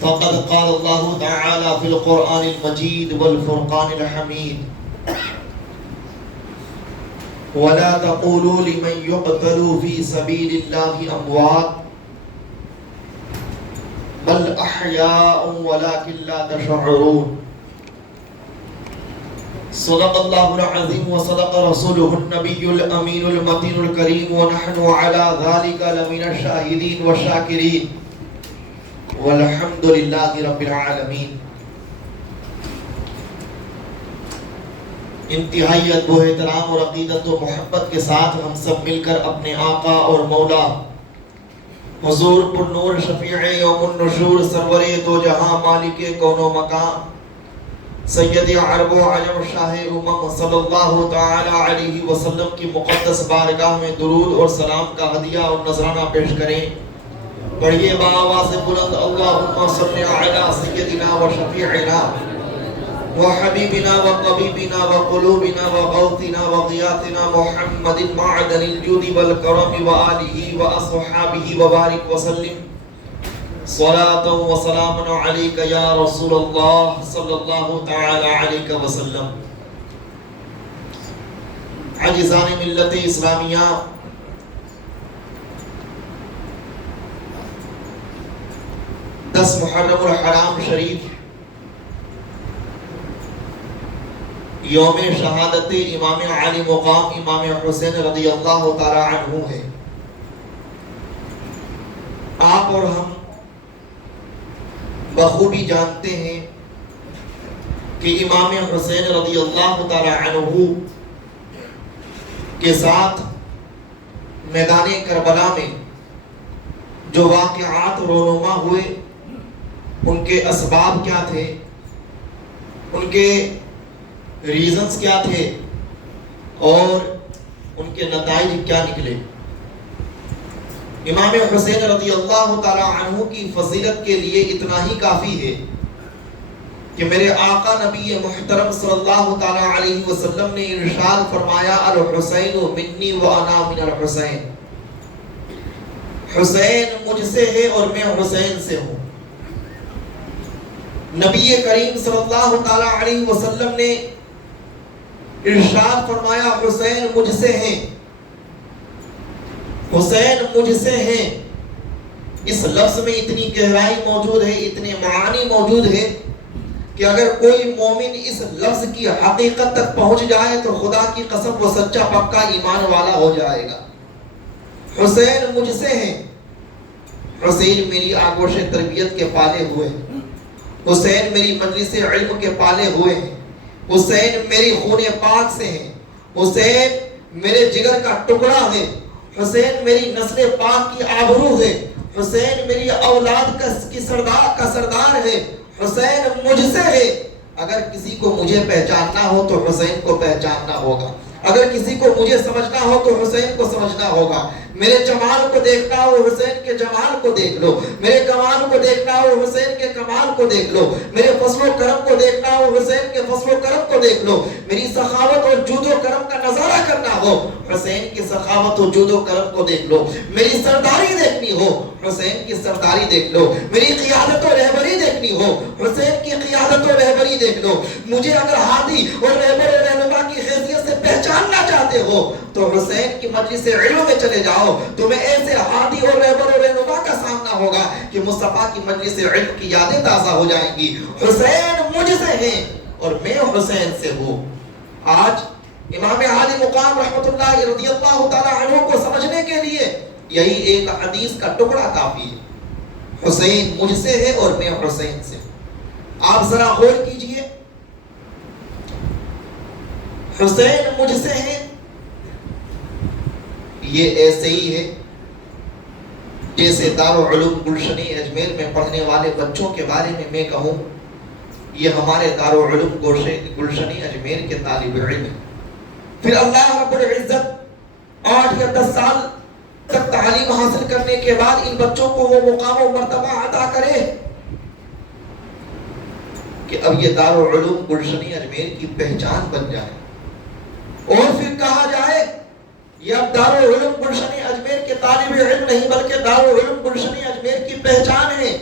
فقد قال الله تعالى في القرآن المجيد والفرقان الحميد ولا تقولوا لمن يقتل في سبيل الله أموات بل أحياء ولكن لا تشعرون صدق الله العظيم وصدق رسوله النبي الأمين المتين الكريم ونحن على ذلك لمن الشاهدين والشاكرين والحمد لله رب العالمین۔ انتہائی ادب و احترام اور عقیدت و محبت کے ساتھ ہم سب مل کر اپنے آقا اور مولا حضور پر نور شفیع یوم النشور سرور دو جہاں مالک کون و مکان سید عرب و عجم شاہ امم صلی اللہ تعالی علیہ وسلم کی مقدس بارگاہ میں درود اور سلام کا ہدیہ اور نذرانہ پیش کریں۔ پڑھیے بآواز بلند اللہم صلی علی سیدنا و شفیعنا و حبیبنا و طبیبنا و قلوبنا و غوثنا و غیاثنا محمد معدن الجود والکرم و آلہ و اصحابہ و بارک وسلم صلاة و سلام علیک یا رسول اللہ صلی اللہ تعالی علیہ وسلم۔ عاجزان ملت اسلامیہ، 10 محرم الحرام شریف یوم شہادت امام علی مقام امام حسین رضی اللہ تعالی عنہ ہے۔ آپ اور ہم بخوبی جانتے ہیں کہ امام حسین رضی اللہ تعالی عنہ کے ساتھ میدان کربلا میں جو واقعات رونما ہوئے ان کے اسباب کیا تھے، ان کے ریزنز کیا تھے اور ان کے نتائج کیا نکلے۔ امام حسین رضی اللہ تعالی عنہ کی فضیلت کے لیے اتنا ہی کافی ہے کہ میرے آقا نبی محترم صلی اللہ تعالی علیہ وسلم نے ارشاد فرمایا الحسین منی وانا من الحسین، حسین مجھ سے ہے اور میں حسین سے ہوں۔ نبی کریم صلی اللہ تعالی علیہ وسلم نے ارشاد فرمایا حسین مجھ سے ہیں، حسین مجھ سے ہیں۔ اس لفظ میں اتنی گہرائی موجود ہے، اتنے معانی موجود ہے کہ اگر کوئی مومن اس لفظ کی حقیقت تک پہنچ جائے تو خدا کی قسم وہ سچا پکا ایمان والا ہو جائے گا۔ حسین مجھ سے ہیں، حسین میری آگوش تربیت کے پالے ہوئے ہیں، حسین میری مجلس علم کے پالے ہوئے ہیں، حسین میری خون پاک سے ہیں، حسین میرے جگر کا ٹکڑا ہے، حسین میری نسل پاک کی آبرو ہے، حسین میری اولاد کا سردار ہے، حسین مجھ سے ہے۔ اگر کسی کو مجھے پہچاننا ہو تو حسین کو پہچاننا ہوگا، اگر کسی کو مجھے سمجھنا ہو تو حسین کو سمجھنا ہوگا۔ میرے جمال کو دیکھنا ہو حسین کے جمال کو دیکھ لو، میرے کمال کو دیکھنا ہو حسین کے کمال کو دیکھ لو، میرے فضل و کرم کو دیکھنا ہو حسین کے فضل و کرم کو دیکھ لو، میری سخاوت اور جود و کرم کا نظارہ کرنا ہو حسین کی سخاوت اور جود و کرم کو دیکھ لو، میری سرداری دیکھنی ہو حسین کی سرداری دیکھ لو، میری قیادت و رہبری دیکھنی ہو حسین کی قیادت و رہبری دیکھ لو۔ مجھے اگر ہادی اور رہبر و رہنما کی حیثیت سے پہچاننا چاہتے ہو تو حسین کی مجلس علم میں چلے جاؤ، تمہیں ایسے ہادی اور رہبر و رہنما کا سامنا ہوگا کہ مصطفیٰ کی مجلس علم کی یادیں تازہ ہو جائیں گی۔ حسین مجھ سے ہیں اور میں حسین سے ہوں۔ آج امام عالی مقام رحمت اللہ رضی اللہ تعالی عنہ کو سمجھنے کے لیے یہی ایک حدیث کا ٹکڑا کافی ہے، حسین مجھ سے ہے اور میں حسین سے ہوں۔ آپ ذرا غور کیجئے، حسین مجھ سے ہیں، یہ ایسے ہی ہے جیسے دارالعلوم گلشن اجمیر میں پڑھنے والے بچوں کے بارے میں کہوں یہ ہمارے دارالعلوم گلشن اجمیر کے طالب علم ہیں۔ پھر اللہ رب العزت 8 یا 10 سال تک تعلیم حاصل کرنے کے بعد ان بچوں کو وہ مقام و مرتبہ عطا کرے کہ اب یہ دارالعلوم گلشن اجمیر کی پہچان بن جائے، اور پھر کہا جائے یہ اب دارالعلوم گلشن اجمیر کے طالب علم نہیں بلکہ دارالعلوم گلشن اجمیر کی پہچان ہے۔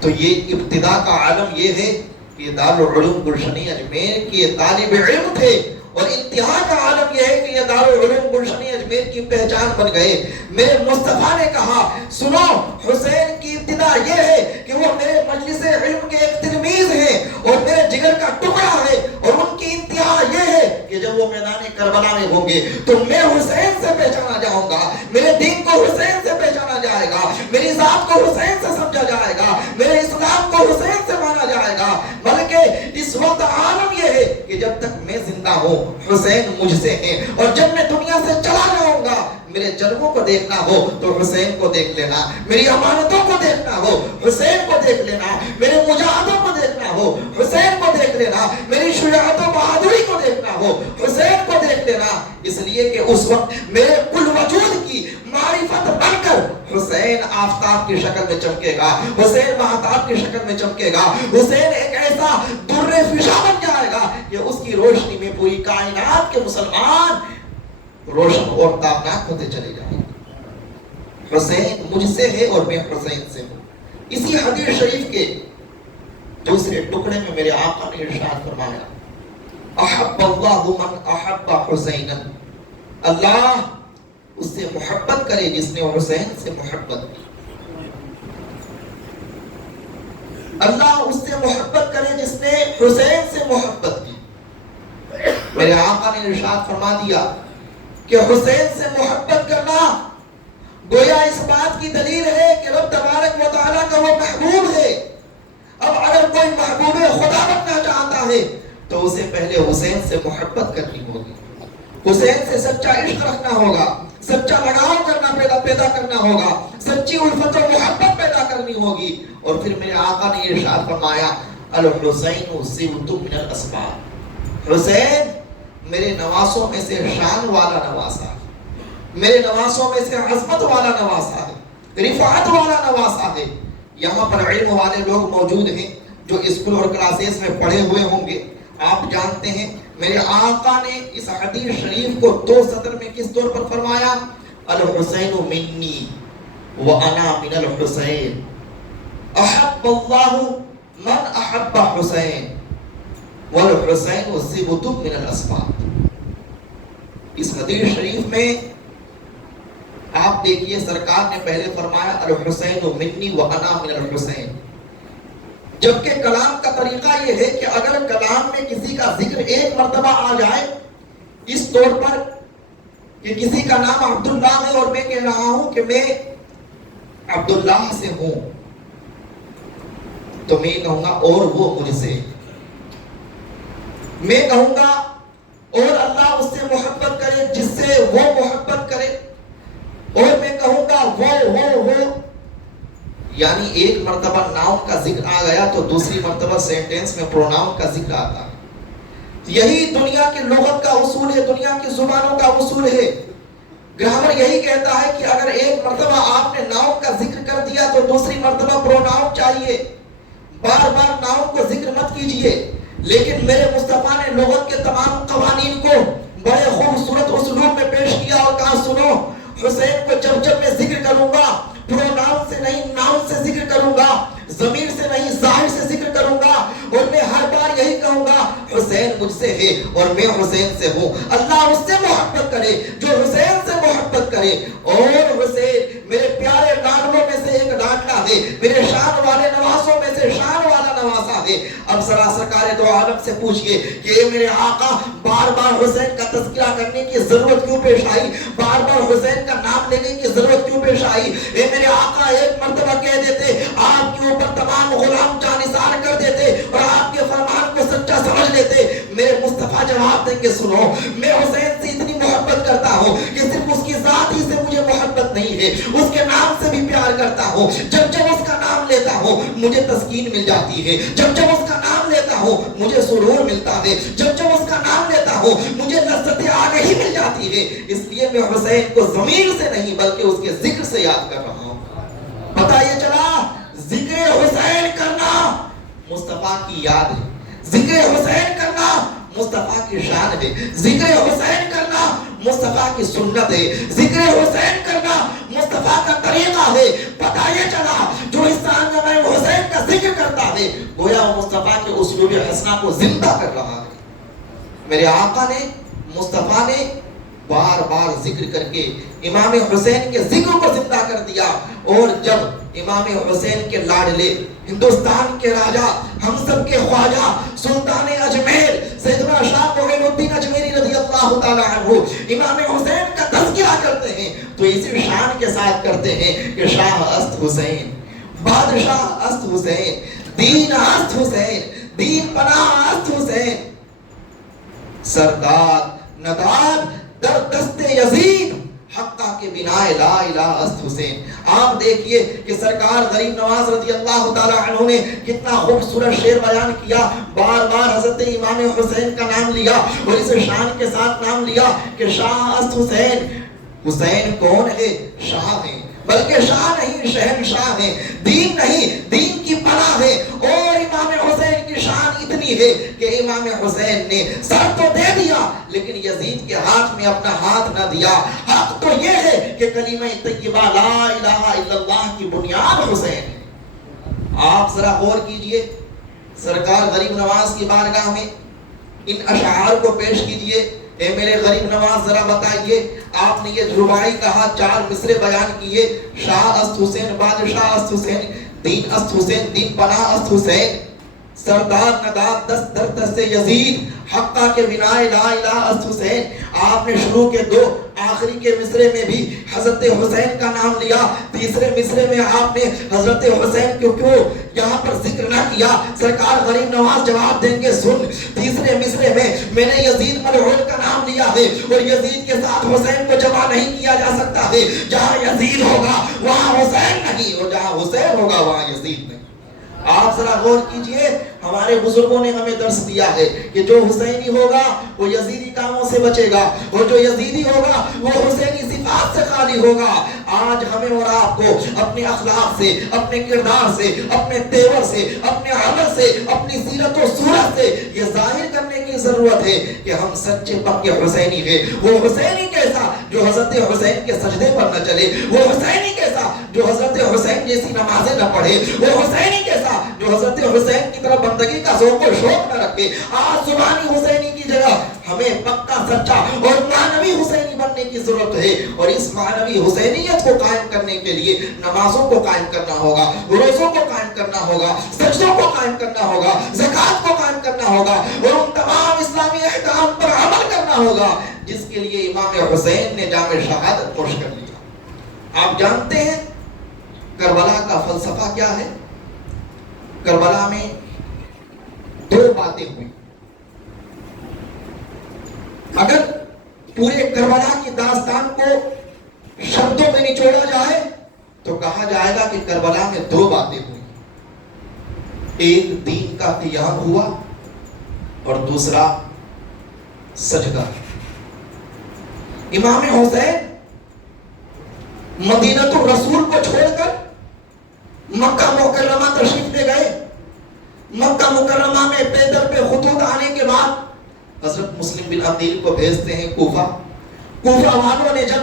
تو یہ ابتدا کا عالم یہ ہے کہ یہ دارالعلوم گلشنی اجمیر کے طالب علم تھے، اور انتہا کا عالم یہ ہے کہ یہ دارالعلوم گلشنی اجمیر کی پہچان بن گئے۔ میرے مصطفیٰ نے کہا سنو، حسین کی ابتدا یہ ہے کہ وہ میرے مجلس علم کے ایک تلمیذ ہیں اور میرے جگر کا ٹکڑا ہے، اور ان کی انتہا یہ ہے کہ جب وہ میدان کربلا میں ہوں گے تو میں حسین سے پہچانا جاؤں گا، میرے دین کو حسین سے پہچانا جائے گا، میری ذات کو حسین سے سمجھا جائے گا، میرے اسلام کو حسین سے مانا جائے گا۔ بلکہ اس وقت عالم یہ ہے کہ جب تک میں زندہ ہوں حسین مجھ سے ہیں، اور جب میں دنیا سے چلا جاؤں گا میرے جلووں کو دیکھنا ہو تو حسین کو دیکھ لینا، میری امانتوں کو دیکھنا ہو حسین کو دیکھ لینا، میرے مجاہدوں کو دیکھنا ہو حسین کو دیکھ لینا، میری شجاعت و بہادری کو دیکھنا ہو حسین کو دیکھ لینا۔ اس لیے کہ اس وقت میرے کل وجود کی معرفت بن کر حسین آفتاب کی شکل میں چمکے گا، حسین مہتاب کی شکل میں چمکے گا، حسین ایک ایسا در فشاں بن جائے گا کہ اس کی روشنی میں پوری کائنات کے مسلمان روشن اور تابناک ہوتے چلے جائیں گے۔ حسین مجھ سے ہے اور میں حسین سے ہوں۔ اسی حدیث شریف کے دوسرے ٹکڑے میں میرے آقا نے ارشاد فرمایا احب اللہ من احب حسینا، اللہ اس سے محبت کرے جس نے حسین سے محبت کی، اللہ اس سے محبت کرے جس نے حسین سے محبت کی۔ میرے آقا نے ارشاد فرما دیا کہ حسین سے محبت کرنا گویا اس بات کی دلیل ہے کہ رب تبارک و تعالیٰ کا وہ محبوب ہے۔ اب اگر کوئی محبوب خدا بننا چاہتا ہے تو اسے پہلے حسین سے محبت کرنی ہوگی، حسین سے سچا عشق رکھنا ہوگا، سچا لگاؤ کرنا پیدا کرنا ہوگا، سچی الفت و محبت پیدا کرنی ہوگی۔ اور پھر میرے آقا نے ارشاد فرمایا الحسین سبط من الاسباط، حسین میرے نواسوں میں سے شان والا نواسا ہے، میرے نواسوں میں سے عظمت والا نواسا ہے، رفعت والا نواسا ہے۔ یہاں پر علم والے لوگ موجود ہیں جو اسکول اور کلاسز میں پڑھے ہوئے ہوں گے۔ آپ جانتے ہیں میرے آقا نے اس حدیث شریف کو 2 سطر میں کس طور پر فرمایا؟ الحسین منی وانا من الحسین، احب اللہ من احب حسین والحسین سبط من الاسباط۔ اس حدیث شریف میں آپ دیکھیے سرکار نے پہلے فرمایا الحسین منی وانا من الحسین، جبکہ کلام کا طریقہ یہ ہے کہ اگر کلام میں کسی کا ذکر ایک مرتبہ آ جائے اس طور پر کہ کسی کا نام عبداللہ ہے اور میں کہہ رہا ہوں کہ میں عبداللہ سے ہوں، تو میں کہوں گا اور وہ مجھ سے، میں کہوں گا اور اللہ اس سے محبت کرے جس سے وہ محبت کرے، اور میں کہوں گا وہ یعنی ایک مرتبہ ناؤن کا ذکر آ گیا تو دوسری مرتبہ سینٹینس میں پروناؤن کا ذکر آتا ہے۔ یہی دنیا کی لغت کا اصول ہے، دنیا کی زبانوں کا اصول ہے۔ گرامر یہی کہتا ہے کہ اگر ایک مرتبہ آپ نے ناؤن کا ذکر کر دیا تو دوسری مرتبہ پروناؤن چاہیے، بار بار ناؤن کو ذکر مت کیجئے۔ لیکن میرے مصطفیٰ نے لغت کے تمام قوانین کو بڑے خوبصورت اسلوب میں پیش کیا اور کہا سنو، حسین کو جب میں ذکر کروں گا پروناؤن سے نہیں ناؤن سے ذکر کروں گا، ضمیر سے نہیں ظاہر سے ذکر کروں گا، اور میں ہر بار یہی کہوں گا حسین مجھ سے ہے اور میں حسین سے ہوں۔ اللہ اس سے محبت کرے جو حسین سے محبت کرے، اور حسین میرے پیارے لاڈلوں میں سے ایک لاڈلا ہے، میرے شان والے نواسوں میں سے شان والا نواسا ہے۔ اب ذرا سرکار دو عالم سے پوچھئے کہ اے میرے آقا بار بار حسین کا تذکرہ کرنے کی ضرورت کیوں پیش آئی، بار بار حسین کا نام لینے کی ضرورت کیوں پیش آئی؟ اے میرے آقا ایک مرتبہ کہہ دیتے آپ کے اوپر تمام غلام جانثار کر دیتے اور آپ کے فرمان کو سچا سمجھ لیتے۔ میرے مصطفیٰ جواب دیں گے سنو، میں حسین سے اتنی محبت کرتا ہوں کہ صرف اس کی ذات ہی سے مجھے محبت نہیں ہے، اس کے نام سے بھی پیار کرتا ہوں۔ جب اس کا نام لیتا ہوں مجھے تسکین مل جاتی ہے، جب اس کا نام لیتا ہوں مجھے سرور ملتا ہے، جب اس کا نام لیتا ہوں مجھے لذت آگہی مل جاتی ہے۔ اس لیے میں حسین کو ضمیر سے نہیں بلکہ اس کے ذکر سے یاد کر رہا ہوں۔ پتہ یہ چلا ذکر حسین کرنا مصطفیٰ کی یاد ہے، ذکر حسین کرنا مصطفیٰ کی شان ہے، ذکر حسین کرنا مصطفیٰ کی سنت ہے، ذکر حسین کرنا مصطفیٰ کا طریقہ ہے۔ پتہ یہ چلا جو اس حسین کا ذکر مسنا کو زندہ کر رہا ہے۔ میرے آقا نے، مصطفیٰ نے بار بار ذکر کر کے امام حسین کے ذکر کو زندہ کر دیا۔ اور جب امام حسین کے لاڈلے، ہندوستان کے راجا، ہم سب کے خواجہ، سلطان اجمیر سیدنا شاہ معین الدین اجمیری رضی اللہ تعالی عنہ امام حسین کا تذکرہ کرتے ہیں تو اسی شان کے ساتھ کرتے ہیں کہ شاہ است حسین، بادشاہ است حسین، دین است حسین، دین پناہ است حسین، سردار نداد در دست یزید، حقہ کے بنا لا الہ است حسین۔ آپ دیکھئے کہ سرکار غریب نواز رضی اللہ تعالی عنہ نے کتنا خوبصورت شعر بیان کیا، بار بار حضرت امام حسین کا نام لیا اور اس شان کے ساتھ نام لیا کہ شاہ است حسین۔ حسین کون ہے؟ شاہ ہیں، بلکہ شاہ نہیں شہنشاہ ہیں، دین نہیں دین کی پناہ ہے۔ اور امام حسین کی شان اتنی ہے کہ امام حسین نے سر تو دے دیا لیکن یزید کے ہاتھ میں اپنا ہاتھ نہ دیا۔ حق تو یہ ہے کہ کلمہ طیبہ لا الہ الا اللہ کی بنیاد حسین ہے۔ آپ ذرا غور کیجئے، سرکار غریب نواز کی بارگاہ میں ان اشعار کو پیش کیجئے۔ اے میرے غریب نواز ذرا بتائیے، آپ نے یہ رباعی کہا، 4 مصرے بیان کیے، شاہ است حسین، بادشاہ است حسین، دین است حسین، دین پناہ است حسین، سردار نداد دست در دست یزید، حقہ کے بنا لا الہ است حسین۔ آپ نے شروع کے 2 آخری کے مصرے میں بھی حضرت حسین کا نام لیا، تیسرے مصرے میں آپ نے حضرت حسین کو کیوں یہاں پر ذکر نہ کیا؟ سرکار غریب نواز جواب دیں گے، سن، تیسرے مصرے میں نے یزید ملعون کا نام لیا ہے اور یزید کے ساتھ حسین کو جمع نہیں کیا جا سکتا ہے۔ جہاں یزید ہوگا وہاں حسین نہیں، اور جہاں حسین ہوگا وہاں یزید نہیں۔ آپ ذرا غور کیجئے، ہمارے بزرگوں نے ہمیں درس دیا ہے کہ جو حسینی ہوگا وہ یزیدی کاموں سے بچے گا، اور جو یزیدی ہوگا وہ حسینی صفات سے خالی ہوگا۔ آج ہمیں اور آپ کو اپنے اخلاق سے، اپنے کردار سے، اپنے تیور سے، اپنے عمل سے، اپنی سیرت و صورت سے یہ ظاہر کرنے کی ضرورت ہے کہ ہم سچے پکے حسینی ہیں۔ وہ حسینی کیسا جو حضرت حسین کے سجدے پر نہ چلے، وہ حسینی کیسا جو حضرت حسین جیسی نمازیں نہ پڑھے، وہ حسینی کیسا جو حضرت حسین کی طرف بندگی کا ذوق و شوق نہ رکھے۔ آج زبانی حسینی کی جگہ ہمیں پکا سچا اور معنوی حسینی بننے کی ضرورت ہے، اور اس معنوی حسینیت کو قائم کرنے کے لیے نمازوں کو قائم کرنا ہوگا، روزوں کو قائم کرنا ہوگا، سجدوں کو قائم کرنا ہوگا، زکوٰۃ کو قائم کرنا ہوگا، اور ان تمام اسلامی احکام پر عمل کرنا ہوگا جس کے لیے امام حسین نے جام شہادت پوش کر لیا۔ آپ جانتے ہیں کربلا کا فلسفہ کیا ہے؟ کربلا میں 2 باتیں ہوئی۔ اگر پورے کربلا کی داستان کو شبدوں میں نچوڑا جائے تو کہا جائے گا کہ کربلا میں 2 باتیں ہوئی، ایک دین کا قیام ہوا اور دوسرا سجدہ۔ امام حسین مدینۃ الرسول کو چھوڑ کر مکہ مکرمہ تشریف لے گئے۔ مکہ مکرمہ میں پیدل پہ خطوط آنے کے بعد حضرت مسلم بن عقیل کو بھیجتے ہیں کوفہ۔ کوفہ والوں نے جب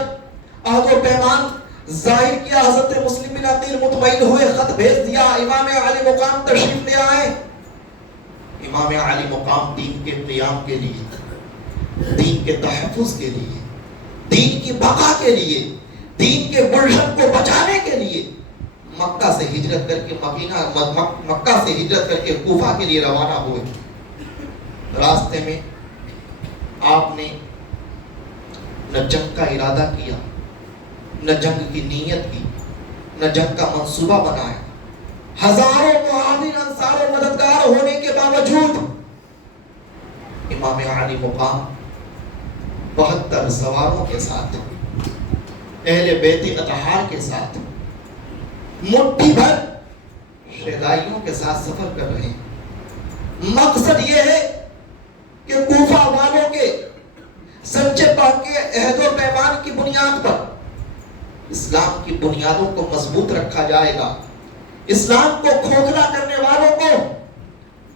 عہد و پیمان ظاہر کیا، حضرت مسلم بن عقیل مطمئن ہوئے، خط بھیج دیا، امام علی مقام تشریف لے آئے۔ امام علی مقام دین کے قیام کے لیے، دین کے تحفظ کے لیے، دین کی بقا کے لیے، دین کے گلشن کو بچانے کے لیے مکہ سے ہجرت کر کے مکہ سے ہجرت کر کے کوفہ کے لیے روانہ ہوئے۔ راستے میں آپ نے نہ جنگ کا ارادہ کیا، نہ جنگ کی نیت کی، نہ جنگ کا منصوبہ بنایا۔ ہزاروں معاون انصار و مددگار ہونے کے باوجود امام علی مقام 72 سواروں کے ساتھ، اہل بیت اطہار کے ساتھ، مٹھی بھر شہدائیوں کے ساتھ سفر کر رہے ہیں۔ مقصد یہ ہے کہ کوفہ والوں کے سچے پاک کے عہد و پیمان کی بنیاد پر اسلام کی بنیادوں کو مضبوط رکھا جائے گا، اسلام کو کھوکھلا کرنے والوں کو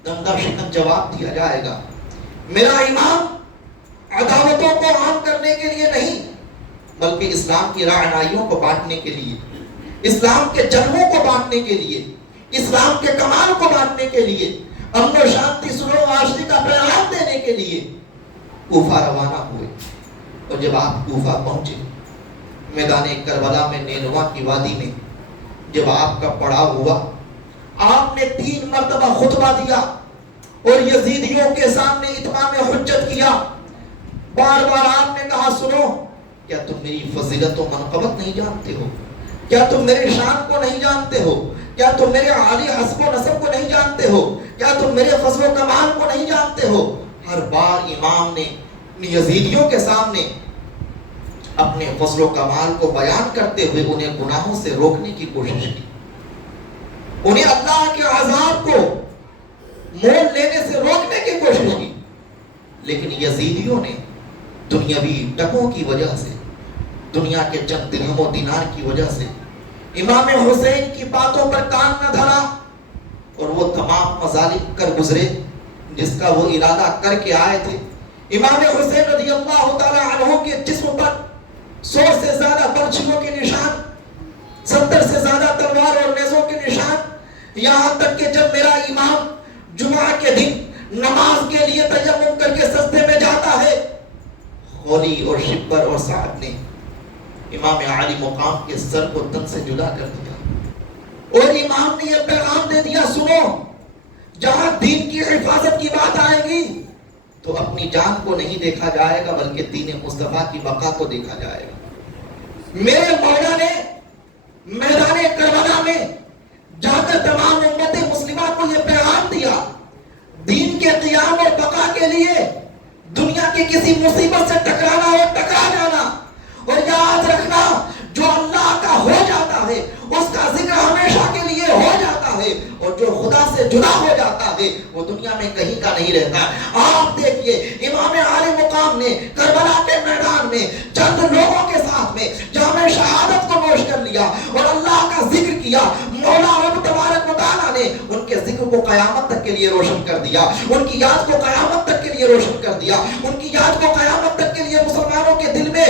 دمدار شکن جواب دیا جائے گا۔ میرا امام عداوتوں کو عام کرنے کے لیے نہیں بلکہ اسلام کی رعنائیوں کو بانٹنے کے لیے، اسلام کے جلووں کو بانٹنے کے لیے، اسلام کے کمال کو بانٹنے کے لیے امن و شانتی سلو آشتی کا پیغام دینے کے لیے کوفہ روانہ ہوئے. اور جب آپ کوفہ پہنچے، میدان کربلا میں نینوا کی وادی میں جب آپ کا پڑاؤ ہوا، آپ نے 3 مرتبہ خطبہ دیا اور یزیدیوں کے سامنے اتمام حجت کیا. بار بار آپ نے کہا سنو، کیا تم میری فضیلت و منقبت نہیں جانتے ہو؟ کیا تم میرے شان کو نہیں جانتے ہو؟ کیا تم میرے عالی حسب و نسب کو نہیں جانتے ہو؟ کیا تم میرے فضل و کمال کو نہیں جانتے ہو؟ ہر بار امام نے یزیدیوں کے سامنے اپنے فضل و کمال کو بیان کرتے ہوئے انہیں گناہوں سے روکنے کی کوشش کی، انہیں اللہ کے عذاب کو مول لینے سے روکنے کی کوشش کی. لیکن یزیدیوں نے دنیاوی ٹکوں کی وجہ سے، دنیا کے چند درہم و دینار کی وجہ سے امام حسین کی باتوں پر کان نہ دھرا اور وہ تمام مظالم کر گزرے جس کا وہ ارادہ کر کے آئے تھے. امام حسین رضی اللہ تعالی عنہ کے جسم پر 100 سے زیادہ برچھیوں کے نشان، 70 سے زیادہ تلوار اور نیزوں کے نشان، یہاں تک کہ جب میرا امام جمعہ کے دن نماز کے لیے تیمم کر کے سجدے میں جاتا ہے، خولی اور شبر اور سعد نے امام عالی مقام کے سر کو تن سے جدا کر دیا اور امام نے یہ پیغام دے دیا، سنو، جہاں دین کی حفاظت کی بات آئے گی تو اپنی جان کو نہیں دیکھا جائے گا بلکہ دین مصطفیٰ کی بقا کو دیکھا جائے گا. میرے مولا نے میدان کربلا میں جا کر تمام امت مسلمہ کو یہ پیغام دیا، دین کے قیام اور بقا کے لیے دنیا کی کسی مصیبت سے ٹکرانا ہو ٹکرا جانا، اور یاد رکھنا جو اللہ کا ہو جاتا ہے اس کا ذکر ہمیشہ کے لیے ہو جاتا ہے، اور جو خدا سے جدا ہو جاتا ہے وہ دنیا میں کہیں کا نہیں رہتا. آپ دیکھیے امام عالی مقام نے کربلا کے میدان میں چند لوگوں کے ساتھ میں جام شہادت کو نوش کر لیا اور اللہ کا ذکر کیا. مولا رب تبارک و تعالیٰ نے ان کے ذکر کو قیامت تک کے لیے روشن کر دیا، ان کی یاد کو قیامت تک کے لیے روشن کر دیا، ان کی یاد کو قیامت تک کے لیے مسلمانوں کے دل میں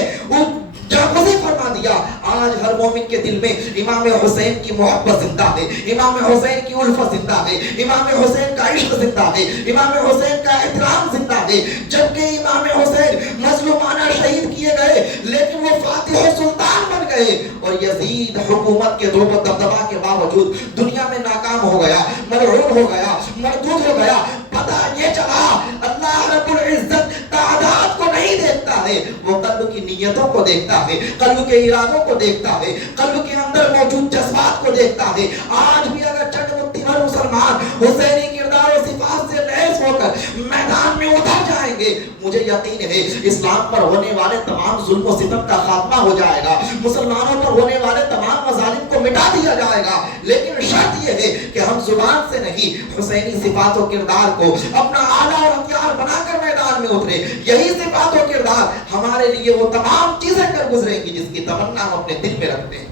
جاگزی فرما دیا. آج ہر مومن کے دل میں امام حسین کی محبت زندہ ہے، امام حسین کی الفت زندہ ہے، امام حسین کا عشق زندہ ہے، امام حسین کا احترام زندہ ہے. جبکہ امام حسین مظلومانہ شہید کیے گئے لیکن وہ فاتح سلطان بن گئے، اور یزید حکومت کے دو دبدبا کے باوجود دنیا میں ناکام ہو گیا، ملعون ہو گیا، مردود ہو گیا. پتہ یہ چلا اللہ رب العزت تعداد کو نہیں دیکھتا ہے، وہ قلب کی نیتوں کو دیکھتا ہے، قلب کے ارادوں کو دیکھتا ہے، قلب کے اندر موجود جذبات کو دیکھتا ہے. آج بھی اگر چند مٹھی بھر مسلمان حسینی کردار و صفات سے لیس ہو کر میدان میں اتر جائیں گے، مجھے یقین ہے اسلام پر ہونے والے تمام ظلم و ستم کا خاتمہ ہو جائے گا، مسلمانوں پر ہونے والے تمام مظالم کو مٹا دیا جائے گا. لیکن شرط یہ ہے کہ ہم زبان سے نہیں، حسینی صفات و کردار کو اپنا آلہ اور ہتھیار بنا کر میدان میں اترے. یہی صفات و کردار ہمارے لیے وہ تمام چیزیں کر گزریں گی جس کی تمنا ہم اپنے دل میں رکھتے ہیں.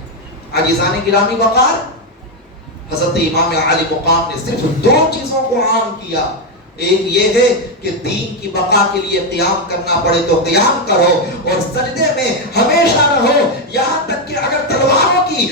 عزیزان گرامی وقار، حضرت امام عالی مقام نے صرف 2 چیزوں کو عام کیا. ایک یہ ہے کہ دین کی بقا کے لیے قیام کرنا پڑے تو قیام کرو اور سجدے میں ہمیشہ رہو، یہاں تک کہ اگر تلواروں کی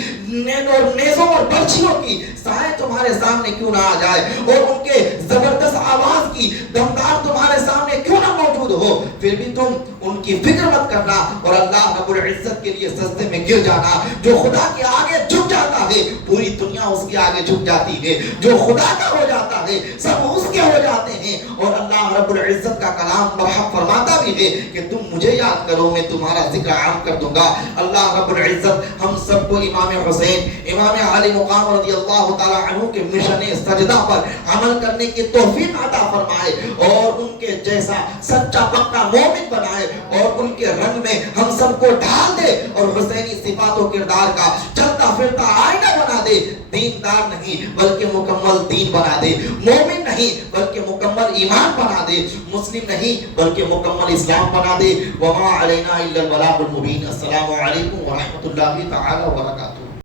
اور نیزوں اور برچھیوں کی سائے تمہارے سامنے کیوں نہ آ جائے اور ان کے زبردست آواز کی دمدار تمہارے سامنے کیوں نہ موجود ہو، پھر بھی تم ان کی فکر مت کرنا اور اللہ رب العزت کے لیے سجدے میں گر جانا. جو خدا کے آگے جھک جاتا ہے پوری دنیا اس کے آگے جھک جاتی ہے، جو خدا کا ہو جاتا ہے سب اس کے ہو جاتے ہیں. اور اللہ رب العزت کا کلام مرحب فرماتا بھی ہے کہ تم مجھے یاد کرو میں تمہارا ذکر عام کر دوں گا. اللہ رب العزت ہم سب کو امام حسین امام عالی مقام رضی اللہ تعالی عنہ کے مشن سجدہ پر عمل کرنے کی توفیق عطا فرمائے اور ان کے جیسا سچا پکا مومن بنائے اور ان کے رنگ میں ہم سب کو ڈھال دے اور حسینی صفات و کردار کا چلتا پھرتا آئینہ بنا دے. دیندار نہیں بلکہ مکمل دین بنا دے، مومن نہیں بلکہ مکمل ایمان بنا دے، مسلم نہیں بلکہ مکمل اسلام بنا دے. وما علینا الا البلاغ المبین. السلام علیکم ورحمۃ اللہ تعالی وبرکاتہ.